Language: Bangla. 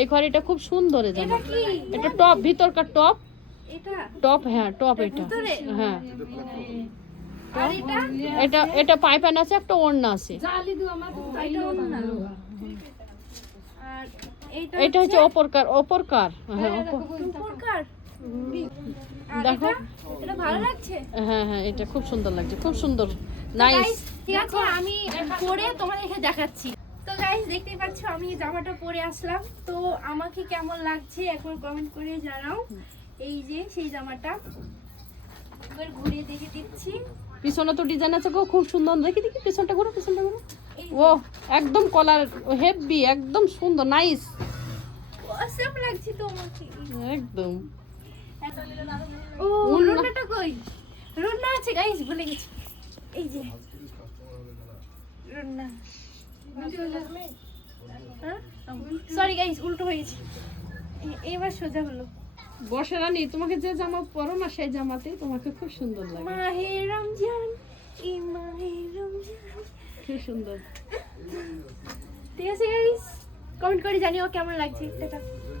এই ঘড়িটা খুব সুন্দর জামা। এটা টপ, ভিতরকার টপ। টপ, হ্যাঁ টপ এটা। হ্যাঁ এটা এটা পাইপান আছে, একটা ওড়না আছে। এটা হচ্ছে অপরকার। হ্যাঁ দেখো, এটা ভালো লাগছে। হ্যাঁ হ্যাঁ এটা খুব সুন্দর লাগছে, খুব সুন্দর, নাইস। ঠিক আছে, আমি পরে তোমাদেরকে দেখাচ্ছি। তো গাইস দেখতেই পাচ্ছ আমি জামাটা পরে আসলাম, তো আমাকে কেমন লাগছে একবার কমেন্ট করে জানাও। এই যে সেই জামাটা একবার ঘুরিয়ে দেখে দিচ্ছি। পিছনে তো ডিজাইন আছে গো, খুব সুন্দর। দেখি দেখি পিছনটা ঘুরো, পিছনটা ঘুরো। ও একদম কলার হেভি, একদম সুন্দর, নাইস, অসম লাগছে তোমাকে একদম। ও রুনাটা কই? রুনা আছে গাইস, ভুলে গেছি। এই যে রুনা। সরি গাইস, উল্টো হয়েছে। এবার সোজা হলো। বর্ষা রানী, তোমাকে যে জামা পরো না সেই জামাতেই তোমাকে খুব সুন্দর লাগে। মাহে রমজান, ই মাহে রমজান, খুব সুন্দর। ঠিক আছে গাইস, কমেন্ট করে জানিও কেমন লাগছে এটা।